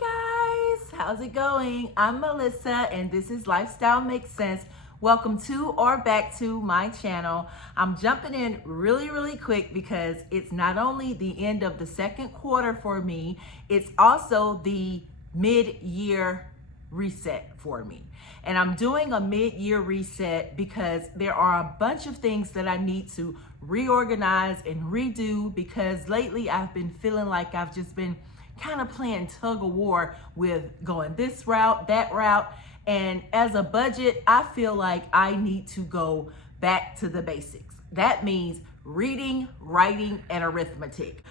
Hi guys, how's it going? I'm Melissa and this is Lifestyle Makes Sense. Welcome to or back to my channel. I'm jumping in really quick because it's not only the end of the second quarter for me, it's also the mid-year reset for me. And I'm doing a mid-year reset because there are a bunch of things that I need to reorganize and redo, because lately I've been feeling like I've just been kind of playing tug of war with going this route, that route. And as a budget, I feel like I need to go back to the basics. That means reading, writing, and arithmetic.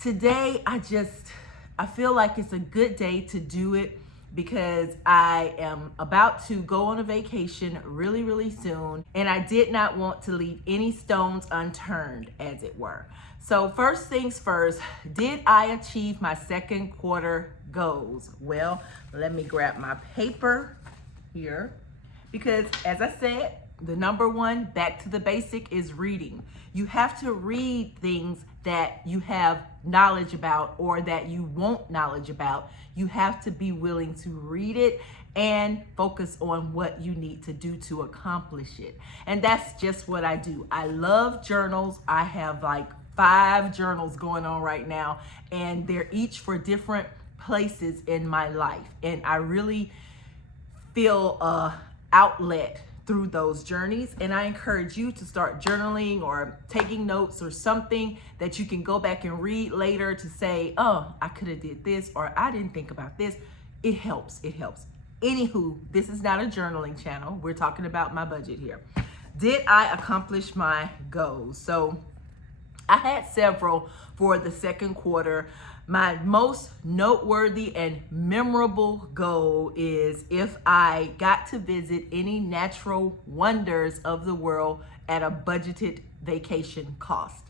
Today, I feel like it's a good day to do it because I am about to go on a vacation really soon, and I did not want to leave any stones unturned, as it were. So first things first, did I achieve my second quarter goals? Well, let me grab my paper here, because as I said, the number one, back to the basic, is reading. You have to read things that you have knowledge about or that you want knowledge about. You have to be willing to read it and focus on what you need to do to accomplish it. And that's just what I do. I love journals. I have like 5 journals going on right now, and they're each for different places in my life. And I really feel a outlet through those journeys, and I encourage you to start journaling or taking notes or something that you can go back and read later to say, oh, I could have did this, or I didn't think about this. It helps. Anywho, this is not a journaling channel. We're talking about my budget here. Did I accomplish my goals? So I had several for the second quarter. My most noteworthy and memorable goal is if I got to visit any natural wonders of the world at a budgeted vacation cost.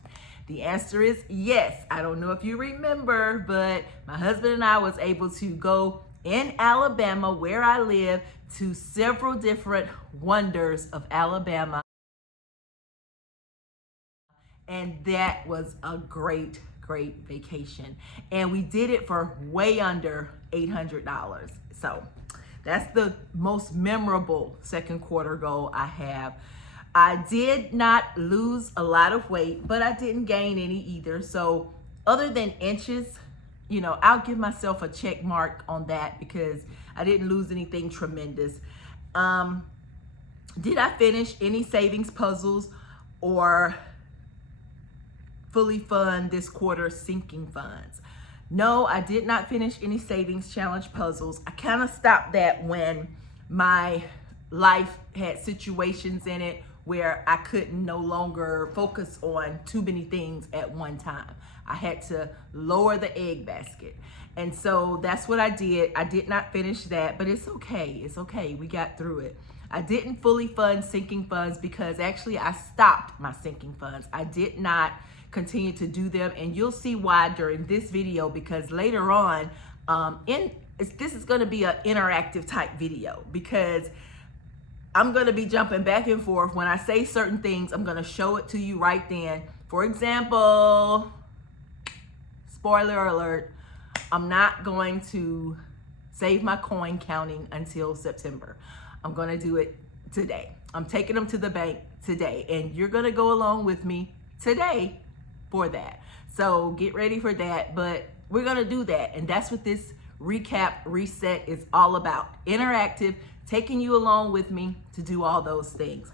The answer is yes. I don't know if you remember, but my husband and I was able to go in Alabama, where I live, to several different wonders of Alabama. And that was a great vacation. And we did it for way under $800. So that's the most memorable second quarter goal I have. I did not lose a lot of weight, but I didn't gain any either. So other than inches, you know, I'll give myself a check mark on that because I didn't lose anything tremendous. Did I finish any savings puzzles or fully fund this quarter's sinking funds? No, I did not finish any savings challenge puzzles. I kind of stopped that when my life had situations in it where I couldn't no longer focus on too many things at one time. I had to lower the egg basket. And so that's what I did. I did not finish that, but it's okay. It's okay. We got through it. I didn't fully fund sinking funds because actually I stopped my sinking funds. I did not continue to do them, and you'll see why during this video, because later on this is going to be an interactive type video, because I'm going to be jumping back and forth. When I say certain things, I'm going to show it to you right then. For example, spoiler alert, I'm not going to save my coin counting until September. I'm going to do it today. I'm taking them to the bank today, and you're going to go along with me today for that. So get ready for that, but we're gonna do that. And that's what this recap reset is all about. Interactive, taking you along with me to do all those things.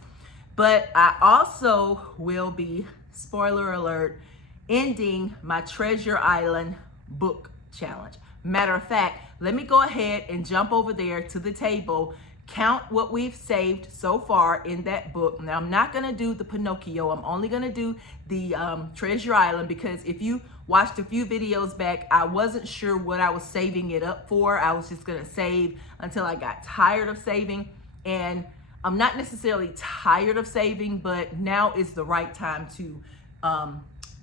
But I also will be, spoiler alert, ending my Treasure Island book challenge. Matter of fact, let me go ahead and jump over there to the table, count what we've saved so far in that book. Now, I'm not going to do the Pinocchio. I'm only going to do the Treasure Island, because if you watched a few videos back, I wasn't sure what I was saving it up for. I was just going to save until I got tired of saving. And I'm not necessarily tired of saving, but now is the right time to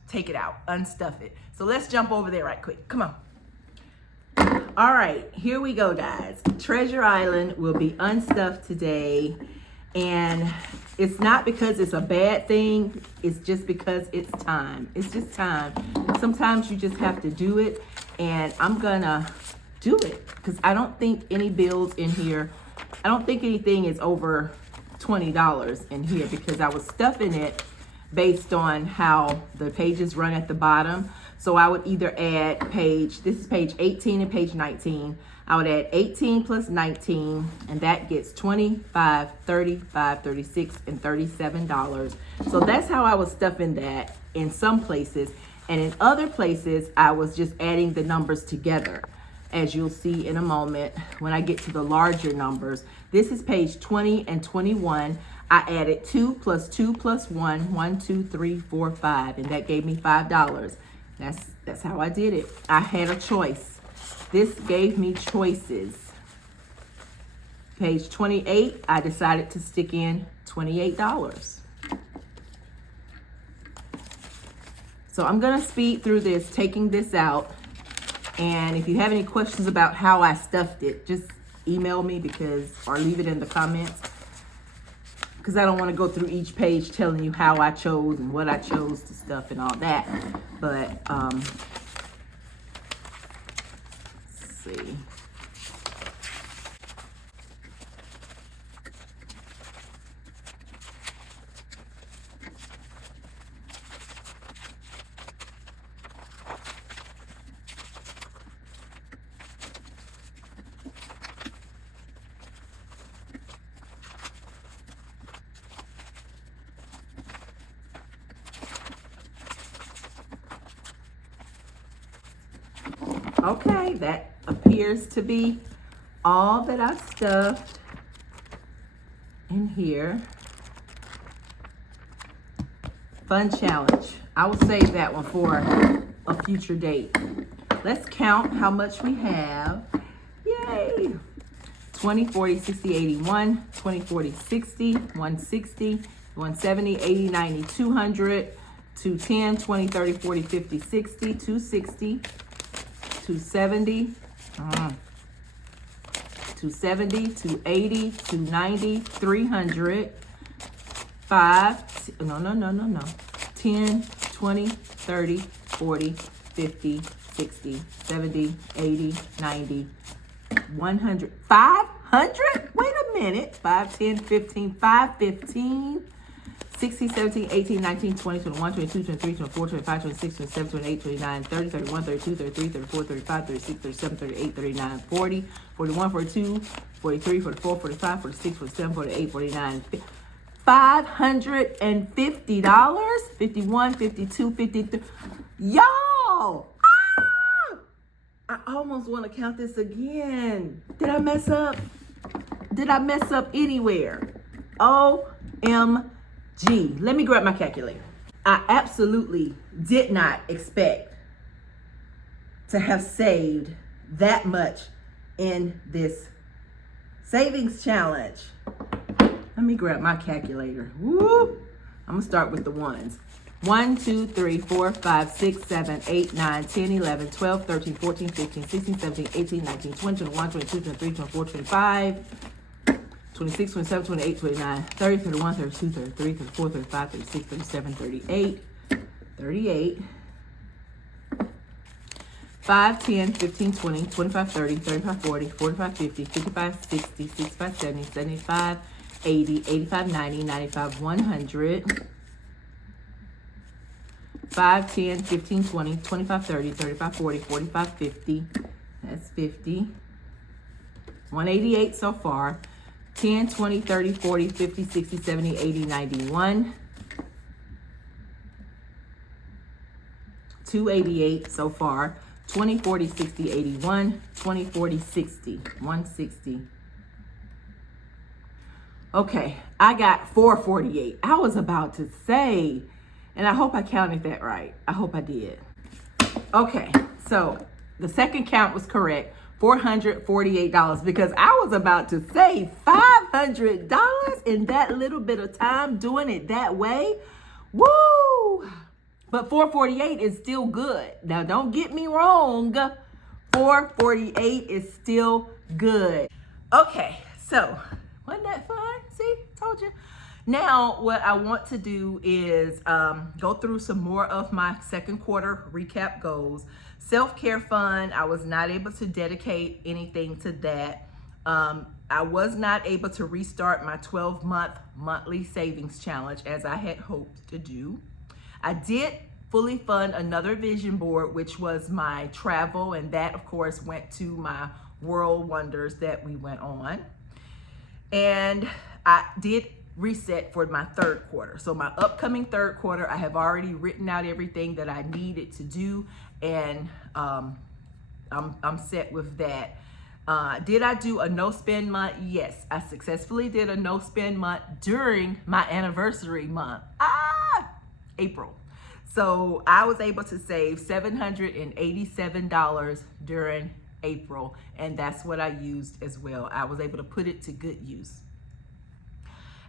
take it out, unstuff it. So let's jump over there right quick. Come on. All right, here we go, guys. Treasure Island will be unstuffed today, and it's not because it's a bad thing. It's just because it's time. It's just time. Sometimes you just have to do it, and I'm gonna do it, because I don't think any bills in here, I don't think anything is over $20 in here, because I was stuffing it based on how the pages run at the bottom. So I would either add this is page 18 and page 19. I would add 18 plus 19, and that gets $25, $35, $36, and $37. So that's how I was stuffing that in some places. And in other places, I was just adding the numbers together, as you'll see in a moment when I get to the larger numbers. This is page 20 and 21. I added 2 plus 2 plus 1, 1, 2, 3, 4, 5, and that gave me $5. That's how I did it. I had a choice. This gave me choices. Page 28, I decided to stick in $28. So I'm gonna speed through this, taking this out. And if you have any questions about how I stuffed it, just email me or leave it in the comments, because I don't want to go through each page telling you how I chose and what I chose to stuff and all that. But let's see. Okay, that appears to be all that I stuffed in here. Fun challenge. I will save that one for a future date. Let's count how much we have. Yay! 20, 40, 60, 81, 20, 40, 60, 160, 170, 80, 90, 200, 210, 20, 30, 40, 50, 60, 260, 270, 270, 280, 290, 300, 10, 20, 30, 40, 50, 60, 70, 80, 90, 100, 500? Wait a minute. 5, 10, 15, 5, 15, 16, 17, 18, 19, 20, 21, 22, 23, 24, 25, 26, 27, 28, 29, 30, 31, 32, 33, 34, 35, 36, 37, 38, 39, 40, 41, 42, 43, 44, 45, 46, 47, 48, 49, $550, 51, 52, 53. Y'all, I almost want to count this again. Did I mess up? Did I mess up anywhere? OMG. Let me grab my calculator. I absolutely did not expect to have saved that much in this savings challenge. Let me grab my calculator. Woo! I'm gonna start with the ones. 1, 2, 3, 4, 5, 6, 7, 8, 9, 10, 11, 12, 13, 14, 15, 16, 17, 18, 19, 20, 21, 22, 23, 24, 25, 26, 27, 28, 29, 30, 31, 32, 33, 34, 35, 36, 37, 38, 38, 5, 10, 15, 20, 25, 30, 35, 40, 45, 50, 55, 60, 65, 70, 75, 80, 85, 90, 95, 100, 5, 10, 15, 20, 25, 30, 35, 40, 45, 50, that's 50, 188 so far, 10, 20, 30, 40, 50, 60, 70, 80, 91, 288 so far, 20, 40, 60, 81, 20, 40, 60, 160. Okay, I got 448. I was about to say, and I hope I counted that right. I hope I did. Okay, so the second count was correct. $448, because I was about to say $500 in that little bit of time doing it that way. Woo! But 448 is still good. Now, don't get me wrong. 448 is still good. Okay, so wasn't that fun? See, told you. Now, what I want to do is go through some more of my second quarter recap goals. Self-care fund, I was not able to dedicate anything to that. I was not able to restart my 12-month monthly savings challenge as I had hoped to do. I did fully fund another vision board, which was my travel, and that of course went to my world wonders that we went on. And I did reset for my third quarter. So my upcoming third quarter, I have already written out everything that I needed to do, and I'm set with that. Did I do a no spend month? Yes, I successfully did a no spend month during my anniversary month, April. So I was able to save $787 during April, and that's what I used as well. I was able to put it to good use.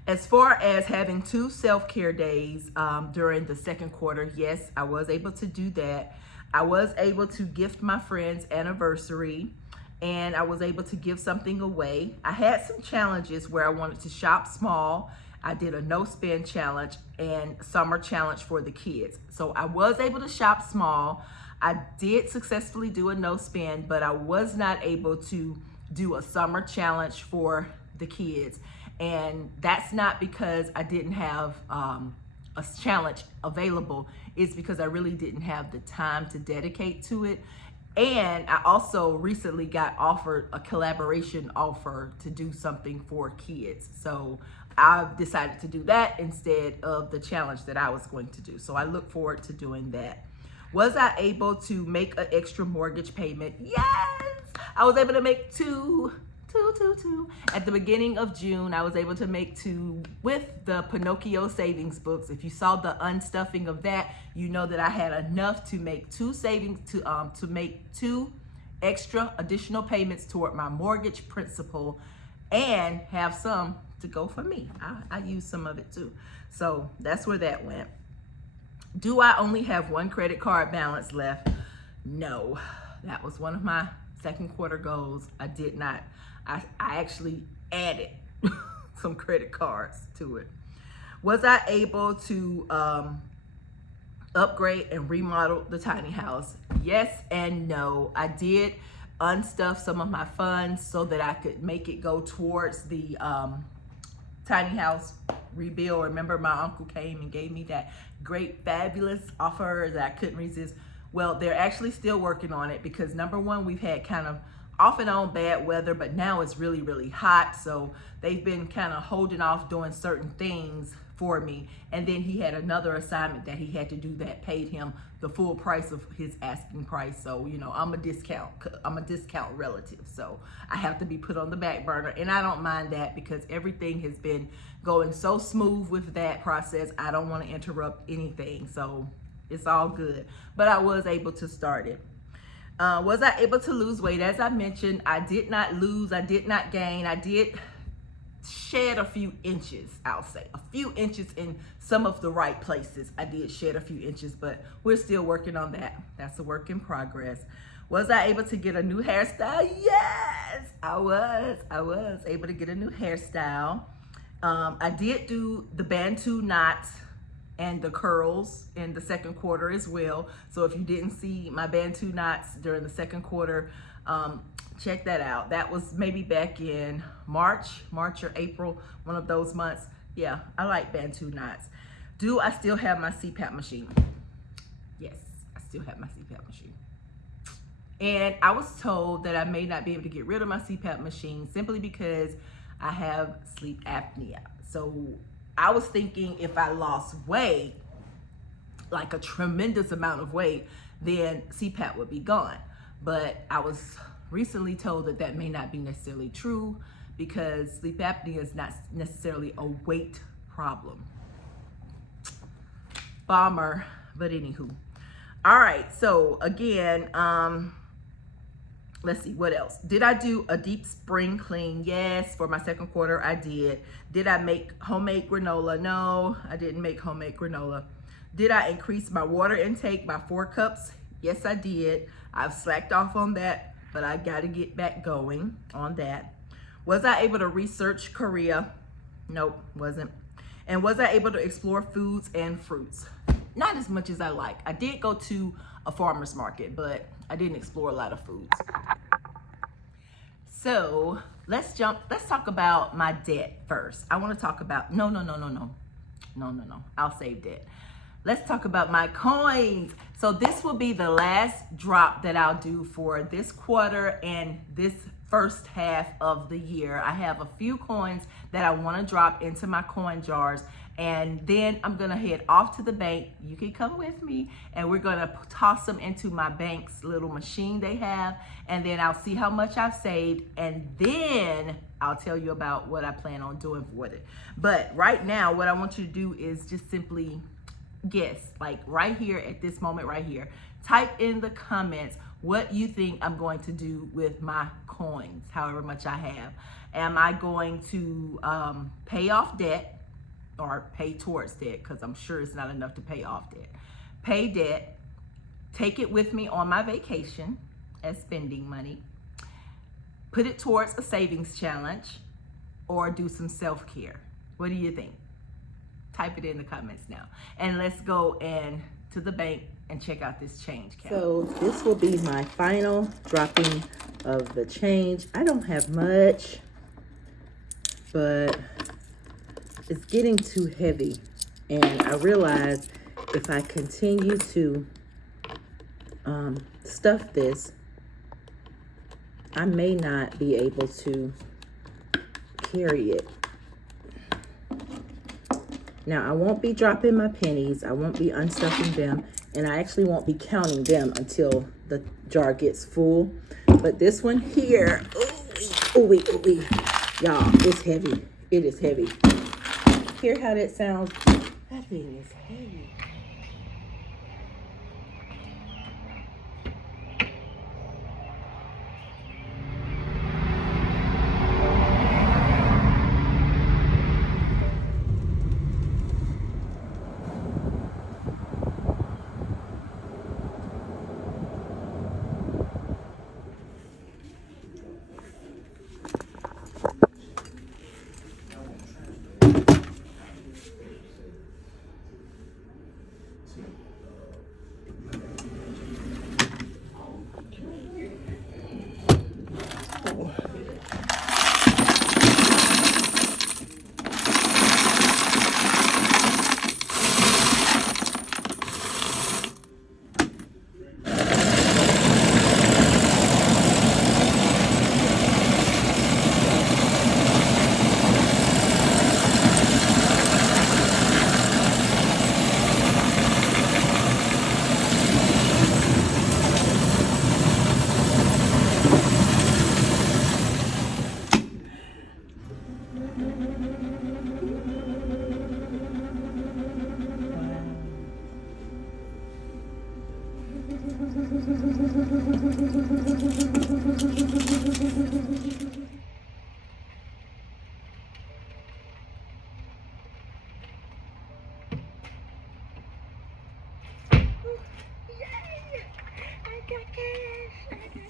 As far as having 2 self-care days during the second quarter, yes, I was able to do that. I was able to gift my friend's anniversary, and I was able to give something away. I had some challenges where I wanted to shop small. I did a no spend challenge and summer challenge for the kids. So I was able to shop small. I did successfully do a no spend, but I was not able to do a summer challenge for the kids. And that's not because I didn't have a challenge available. It's because I really didn't have the time to dedicate to it. And I also recently got offered a collaboration offer to do something for kids. So I've decided to do that instead of the challenge that I was going to do. So I look forward to doing that. Was I able to make an extra mortgage payment? Yes! I was able to make two. At the beginning of June, I was able to make 2 with the Pinocchio savings books. If you saw the unstuffing of that, you know that I had enough to make 2 savings to make 2 extra additional payments toward my mortgage principal and have some to go for me. I used some of it too. So that's where that went. Do I only have 1 credit card balance left? No, that was one of my second quarter goals. I did not. I actually added some credit cards to it. Was I able to upgrade and remodel the tiny house? Yes and no. I did unstuff some of my funds so that I could make it go towards the tiny house rebuild. Remember, my uncle came and gave me that great, fabulous offer that I couldn't resist. Well, they're actually still working on it because number one, we've had kind of off and on bad weather, but now it's really, really hot. So they've been kind of holding off doing certain things for me. And then he had another assignment that he had to do that paid him the full price of his asking price. So, you know, I'm a discount relative. So I have to be put on the back burner, and I don't mind that because everything has been going so smooth with that process. I don't want to interrupt anything. So it's all good, but I was able to start it. Was I able to lose weight? As I mentioned, I did not lose, I did not gain. I did shed a few inches, I'll say. A few inches in some of the right places. I did shed a few inches, but we're still working on that. That's a work in progress. Was I able to get a new hairstyle? Yes, I was able to get a new hairstyle. I did do the Bantu knots and the curls in the second quarter as well. So if you didn't see my Bantu knots during the second quarter, check that out. That was maybe back in March or April, one of those months. Yeah, I like Bantu knots. Do I still have my CPAP machine? Yes, I still have my CPAP machine. And I was told that I may not be able to get rid of my CPAP machine simply because I have sleep apnea. So I was thinking if I lost weight, like a tremendous amount of weight, then CPAP would be gone. But I was recently told that that may not be necessarily true because sleep apnea is not necessarily a weight problem. Bummer, but anywho. All right, so again, let's see, what else? Did I do a deep spring clean? Yes, for my second quarter, I did. Did I make homemade granola? No, I didn't make homemade granola. Did I increase my water intake by 4 cups? Yes, I did. I've slacked off on that, but I got to get back going on that. Was I able to research Korea? Nope, wasn't. And was I able to explore foods and fruits? Not as much as I like. I did go to a farmer's market, but I didn't explore a lot of foods. So let's talk about my debt first. I want to talk about, no. I'll save debt. Let's talk about my coins. So this will be the last drop that I'll do for this quarter and this first half of the year. I have a few coins that I want to drop into my coin jars, and then I'm gonna head off to the bank. You can come with me, and we're gonna toss them into my bank's little machine they have, and then I'll see how much I've saved, and then I'll tell you about what I plan on doing with it. But right now, what I want you to do is just simply guess, like right here at this moment right here. Type in the comments what you think I'm going to do with my coins, however much I have. Am I going to pay off debt or pay towards debt? Because I'm sure it's not enough to pay off debt. Pay debt, take it with me on my vacation as spending money, put it towards a savings challenge, or do some self-care. What do you think? Type it in the comments now. And let's go and to the bank and check out this change count. So this will be my final dropping of the change. I don't have much, but it's getting too heavy. And I realize if I continue to stuff this, I may not be able to carry it. Now, I won't be dropping my pennies. I won't be unstuffing them. And I actually won't be counting them until the jar gets full. But this one here, ooh, y'all, it's heavy. It is heavy. Hear how that sounds? That thing is heavy.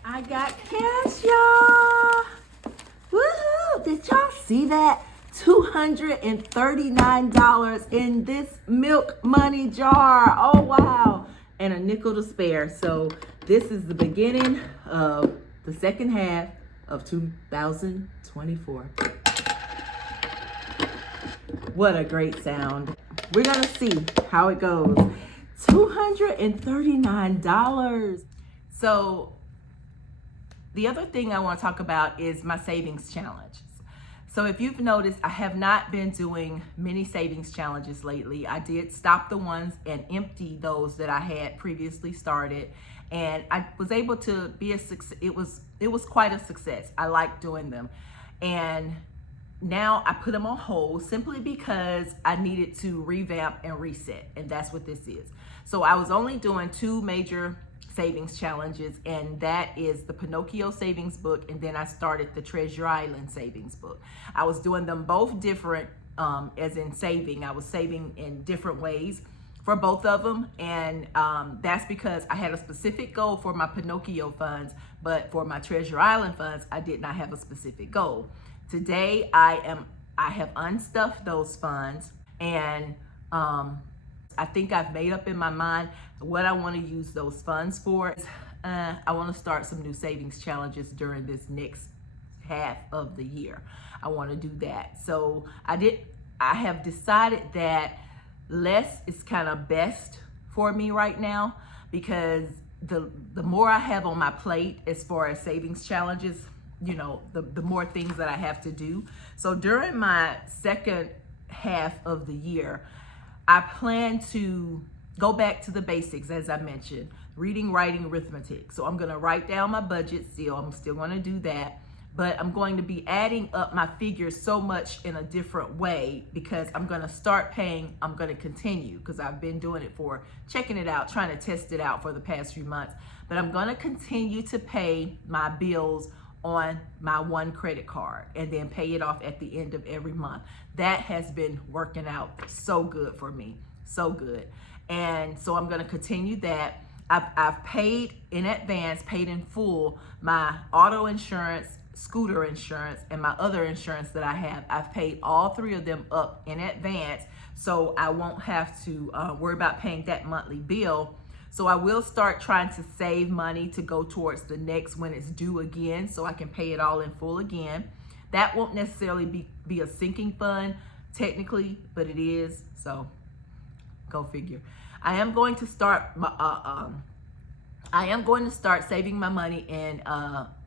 I got cash, y'all. Woohoo! Did y'all see that? $239 in this milk money jar. Oh, wow. And a nickel to spare. So this is the beginning of the second half of 2024. What a great sound. We're going to see how it goes. $239. So the other thing I want to talk about is my savings challenges. So if you've noticed, I have not been doing many savings challenges lately. I did stop the ones and empty those that I had previously started, and I was able to be a success. It was quite a success. I like doing them, and now I put them on hold simply because I needed to revamp and reset, and that's what this is. So I was only doing two major savings challenges, and that is the Pinocchio savings book, and then I started the Treasure Island savings book. I was doing them both different, as in saving. I was saving in different ways for both of them, and that's because I had a specific goal for my Pinocchio funds, but for my Treasure Island funds, I did not have a specific goal. Today, I have unstuffed those funds. And I think I've made up in my mind what I want to use those funds for. I want to start some new savings challenges during this next half of the year. I want to do that. So I have decided that less is kind of best for me right now, because the more I have on my plate as far as savings challenges, the more things that I have to do. So during my second half of the year, I plan to go back to the basics, as I mentioned: reading, writing, arithmetic. So I'm going to write down my budget still. I'm still going to do that. But I'm going to be adding up my figures so much in a different way, because I'm going to continue, because I've been doing it for checking it out, trying to test it out for the past few months. But I'm going to continue to pay my bills on my one credit card and then pay it off at the end of every month. That has been working out so good for me, so good. And so I'm going to continue that. I've paid in advance, paid in full, my auto insurance, scooter insurance, and my other insurance that I have. I've paid all three of them up in advance, so I won't have to worry about paying that monthly bill. So I will start trying to save money to go towards the next when it's due again, so I can pay it all in full again. That won't necessarily be a sinking fund technically, but it is, so go figure. I am going to start saving my money in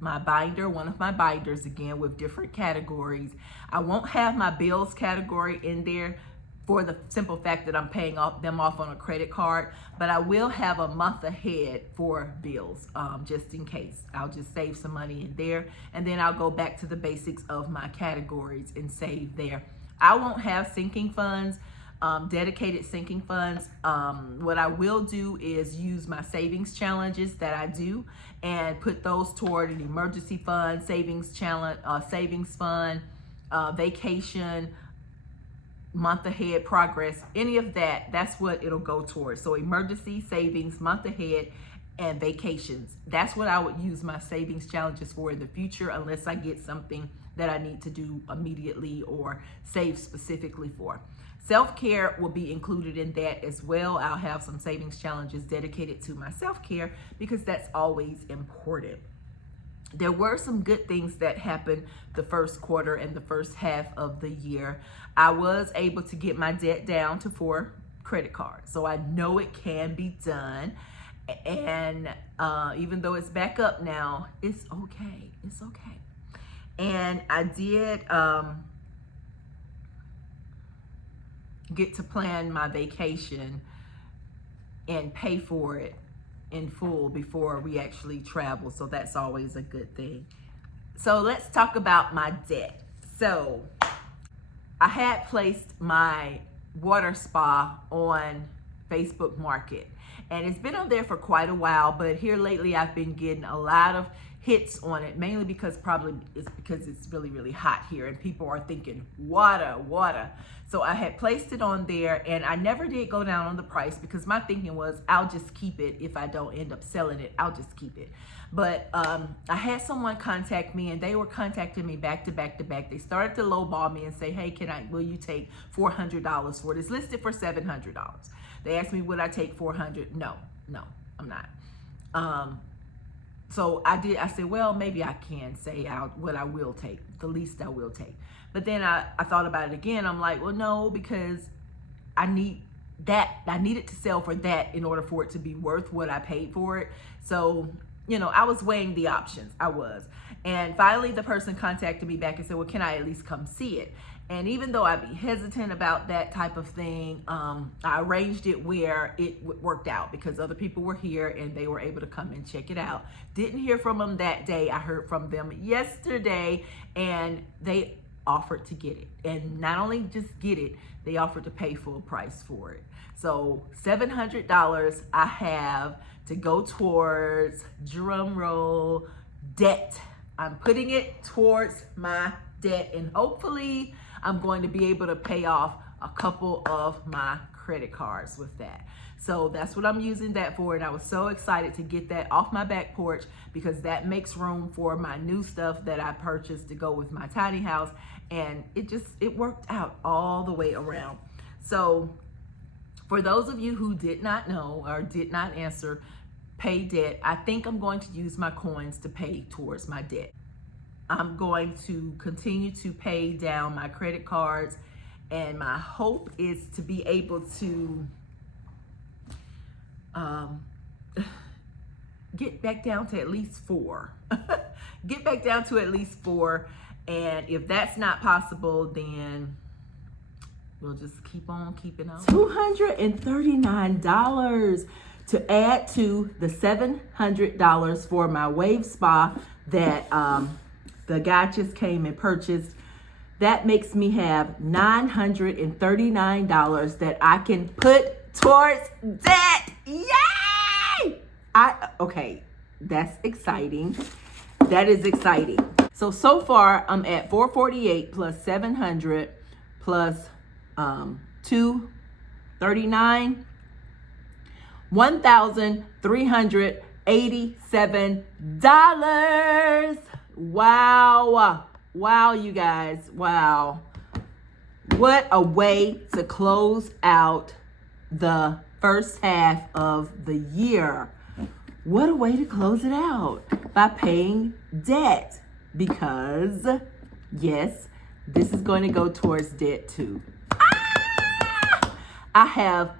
my binder, one of my binders again, with different categories. I won't have my bills category in there for the simple fact that I'm paying them off on a credit card, but I will have a month ahead for bills, just in case. I'll just save some money in there, and then I'll go back to the basics of my categories and save there. I won't have sinking funds, dedicated sinking funds. What I will do is use my savings challenges that I do and put those toward an emergency fund, savings challenge, savings fund, vacation, month ahead progress, any of that. That's what it'll go towards. So emergency, savings, month ahead, and vacations. That's what I would use my savings challenges for in the future, unless I get something that I need to do immediately or save specifically for. Self-care will be included in that as well. I'll have some savings challenges dedicated to my self-care, because that's always important. There were some good things that happened the first quarter and the first half of the year. I was able to get my debt down to 4 credit cards. So I know it can be done. And even though it's back up now, it's okay. It's okay. And I did get to plan my vacation and pay for it in full before we actually travel. So that's always a good thing. So let's talk about my debt. So I had placed my water spa on Facebook Market, and it's been on there for quite a while, but here lately I've been getting a lot of hits on it, mainly because it's really, really hot here and people are thinking water. So I had placed it on there, and I never did go down on the price, because my thinking was I'll just keep it. If I don't end up selling it, I'll just keep it. But I had someone contact me, and they were contacting me back to back to back. They started to lowball me and say, hey, will you take $400 for it? It's listed for $700. They asked me, would I take $400? No, I'm not. So I said, well, maybe I can say what I will take, the least I will take. But then I thought about it again. I'm like, well, no, because I need it to sell for that in order for it to be worth what I paid for it. So, I was weighing the options. I was. And finally, the person contacted me back and said, well, can I at least come see it? And even though I'd be hesitant about that type of thing, I arranged it where it worked out, because other people were here and they were able to come and check it out. Didn't hear from them that day. I heard from them yesterday, and they offered to get it. And not only just get it, they offered to pay full price for it. So $700 I have to go towards, drum roll, debt. I'm putting it towards my debt, and hopefully I'm going to be able to pay off a couple of my credit cards with that. So that's what I'm using that for, and I was so excited to get that off my back porch, because that makes room for my new stuff that I purchased to go with my tiny house, and it worked out all the way around. So for those of you who did not know or did not answer pay debt, I think I'm going to use my coins to pay towards my debt. I'm going to continue to pay down my credit cards, and my hope is to be able to get back down to at least 4. Get back down to at least 4. And if that's not possible, then we'll just keep on keeping on. $239 to add to the $700 for my wave spa that the guy just came and purchased. That makes me have $939 that I can put towards debt. Yay! Okay, that's exciting. That is exciting. So far I'm at 448 plus 700 plus 239, $1,387. Wow, you guys. Wow. What a way to close out the first half of the year. What a way to close it out, by paying debt, because yes, this is going to go towards debt too. I have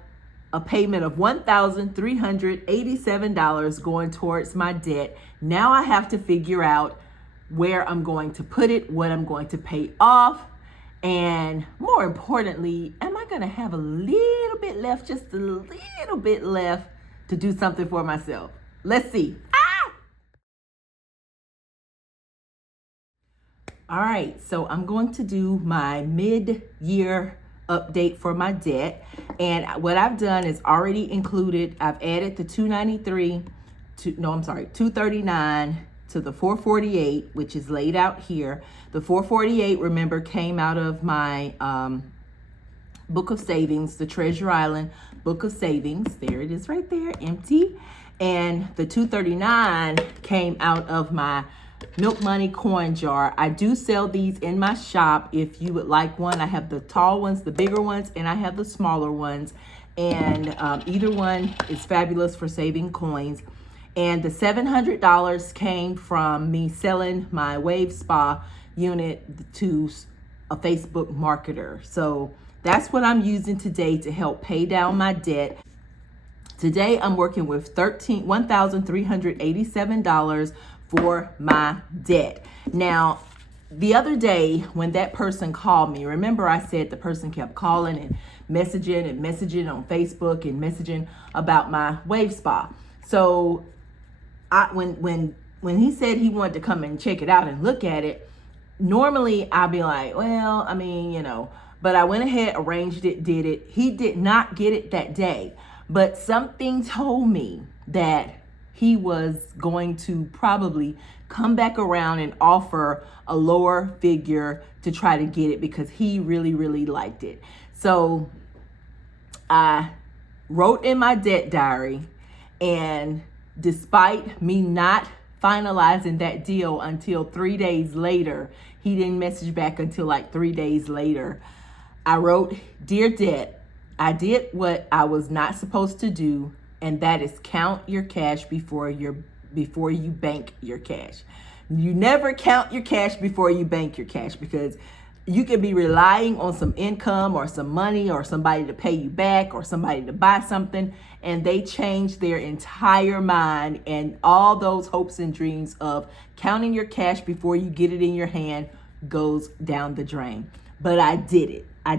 a payment of $1,387 going towards my debt. Now I have to figure out where I'm going to put it, what I'm going to pay off, and more importantly, am I going to have a little bit left, just a little bit left, to do something for myself? Let's see. All right, so I'm going to do my mid-year update for my debt. And what I've done is already included, I've added the 239 to the 448, which is laid out here. The 448, remember, came out of my book of savings, the Treasure Island book of savings. There it is right there, empty. And the 239 came out of my Milk Money coin jar. I do sell these in my shop if you would like one. I have the tall ones, the bigger ones, and I have the smaller ones. And either one is fabulous for saving coins. And the $700 came from me selling my Wave Spa unit to a Facebook marketer. So that's what I'm using today to help pay down my debt. Today I'm working with $1,387 for my debt. Now, the other day when that person called me, remember I said the person kept calling and messaging on Facebook and messaging about my Wave Spa. So when he said he wanted to come and check it out and look at it, normally I'd be like, well, I mean, you know, but I went ahead, arranged it, did it. He did not get it that day, but something told me that he was going to probably come back around and offer a lower figure to try to get it because he really, really liked it. So I wrote in my debt diary, and despite me not finalizing that deal until 3 days later, he didn't message back until like 3 days later. I wrote, "Dear debt, I did what I was not supposed to do, and that is count your cash before you bank your cash." You never count your cash before you bank your cash, because you could be relying on some income or some money or somebody to pay you back or somebody to buy something, and they change their entire mind, and all those hopes and dreams of counting your cash before you get it in your hand goes down the drain. But I did it. I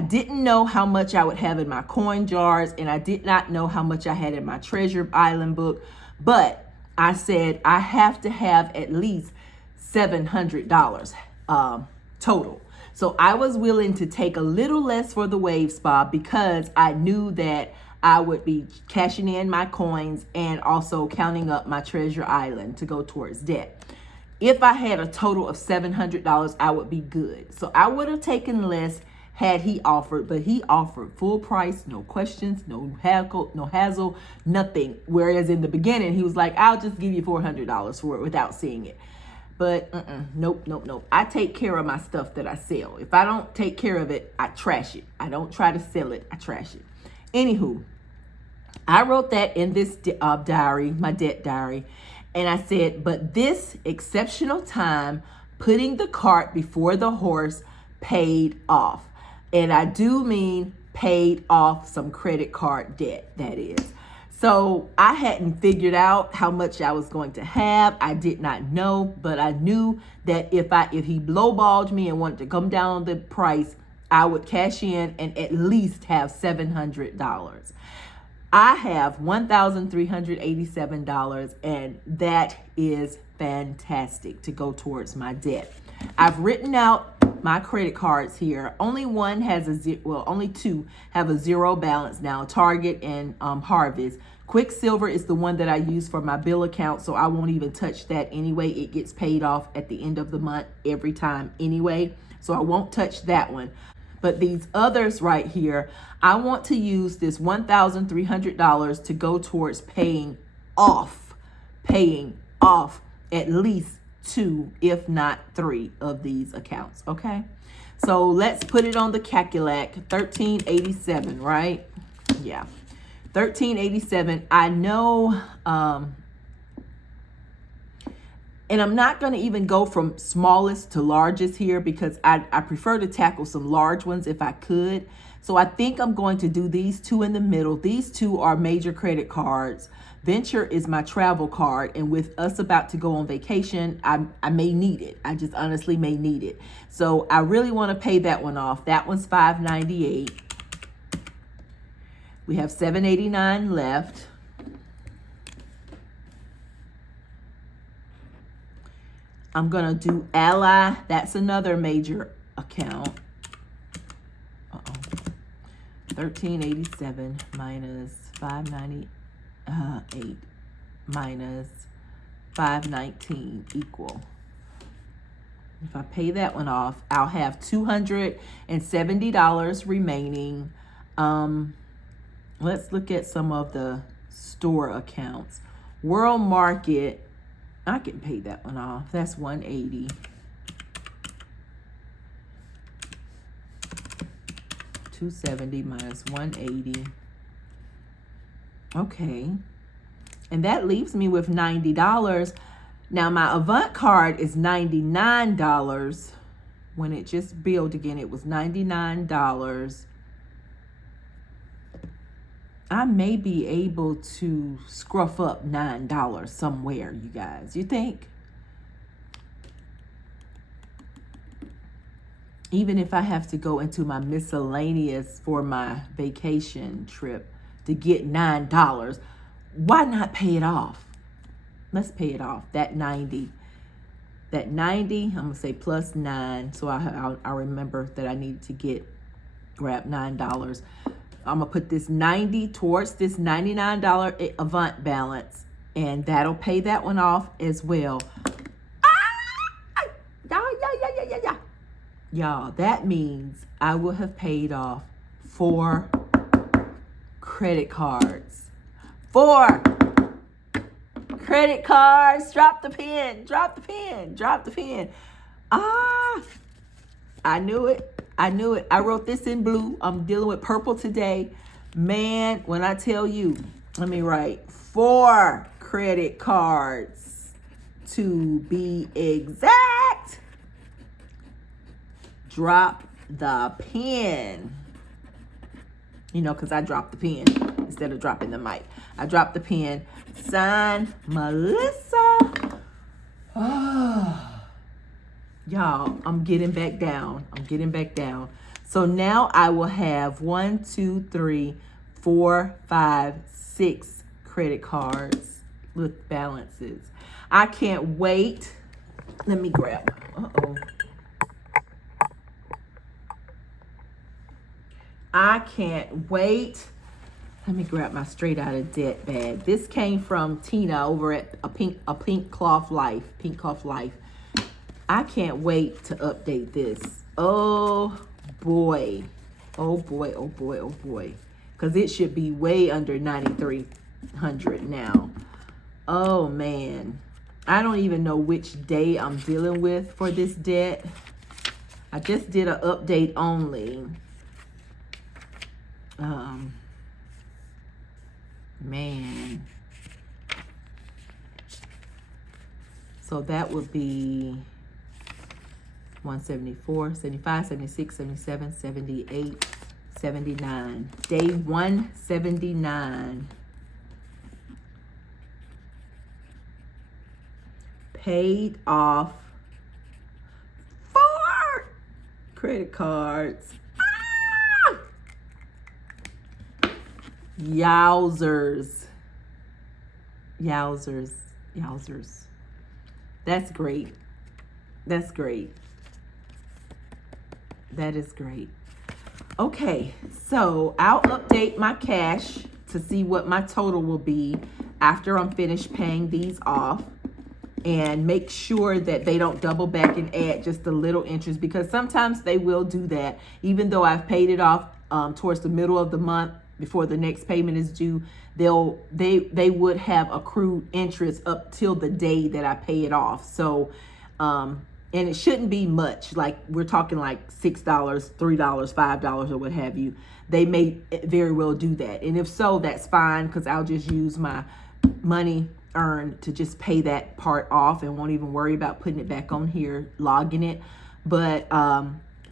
didn't know how much I would have in my coin jars, and I did not know how much I had in my Treasure Island book, but I said I have to have at least $700 total. So I was willing to take a little less for the Wave Spa because I knew that I would be cashing in my coins and also counting up my Treasure Island to go towards debt. If I had a total of $700, I would be good. So I would have taken less had he offered, but he offered full price, no questions, no hassle, nothing. Whereas in the beginning, he was like, "I'll just give you $400 for it," without seeing it. But nope, nope, nope. I take care of my stuff that I sell. If I don't take care of it, I trash it. I don't try to sell it. I trash it. Anywho, I wrote that in this diary, my debt diary. And I said, but this exceptional time, putting the cart before the horse, paid off. And I do mean paid off some credit card debt, that is. So I hadn't figured out how much I was going to have. I did not know, but I knew that if he lowballed me and wanted to come down on the price, I would cash in and at least have $700. I have $1,387, and that is fantastic to go towards my debt. I've written out my credit cards here. Only one has only two have a zero balance now, Target and Harvest. Quicksilver is the one that I use for my bill account, so I won't even touch that anyway. It gets paid off at the end of the month every time anyway, so I won't touch that one. But these others right here, I want to use this $1,300 to go towards paying off at least 2, if not 3 of these accounts, okay? So let's put it on the calculator. 1387, right? Yeah, 1387. I know, and I'm not going to even go from smallest to largest here because I prefer to tackle some large ones if I could. So I think I'm going to do these two in the middle. These two are major credit cards. Venture is my travel card. And with us about to go on vacation, I may need it. I just honestly may need it. So I really want to pay that one off. That one's $598. We have $789 left. I'm going to do Ally. That's another major account. 1387 minus 598 minus 519 equal. If I pay that one off, I'll have $270 remaining. Let's look at some of the store accounts. World Market, I can pay that one off. That's $180. $270 minus $180. Okay. And that leaves me with $90. Now my Avant card is $99. When it just billed again, it was $99. I may be able to scruff up $9 somewhere, you guys. You think? Even if I have to go into my miscellaneous for my vacation trip to get $9, why not pay it off? Let's pay it off. That 90. That 90, I'm going to say plus 9. So I remember that I need to grab $9. I'm going to put this 90 towards this $99 Avant balance. And that'll pay that one off as well. Yeah. Y'all, that means I will have paid off 4 credit cards. 4 credit cards. Drop the pen. Drop the pen. Drop the pen. I knew it. I knew it. I wrote this in blue. I'm dealing with purple today. Man, when I tell you, let me write 4 credit cards to be exact. Drop the pen. You know, because I dropped the pen instead of dropping the mic. I dropped the pen. Sign Melissa. Oh. Y'all, I'm getting back down. I'm getting back down. So now I will have 1, 2, 3, 4, 5, 6 credit cards with balances. I can't wait. Let me grab. I can't wait. Let me grab my straight out of debt bag. This came from Tina over at a Pink Cloth Life. Pink Cloth Life. I can't wait to update this. Oh boy. Oh boy, oh boy, oh boy. Because it should be way under 9,300 now. Oh man. I don't even know which day I'm dealing with for this debt. I just did an update only. Man. So that would be 174, 75, 76, 77, 78, 79. Day 179. Paid off 4 credit cards. Yowzers. Yowzers. Yowzers. That's great. That's great. That is great. Okay, so I'll update my cash to see what my total will be after I'm finished paying these off, and make sure that they don't double back and add just a little interest, because sometimes they will do that. Even though I've paid it off towards the middle of the month before the next payment is due, they would have accrued interest up till the day that I pay it off. So and it shouldn't be much, like we're talking like $6, $3, $5 or what have you. They may very well do that, and if so, that's fine, because I'll just use my money earned to just pay that part off and won't even worry about putting it back on here, logging it. But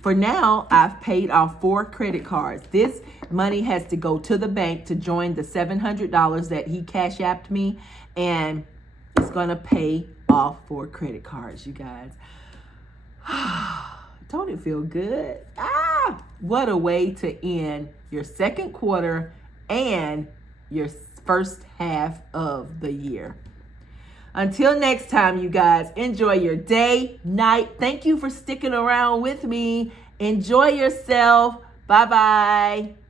for now, I've paid off 4 credit cards. This money has to go to the bank to join the $700 that he cash apped me, and it's gonna pay off 4 credit cards, you guys. Don't it feel good? What a way to end your second quarter and your first half of the year. Until next time, you guys, enjoy your day, night. Thank you for sticking around with me. Enjoy yourself. Bye-bye.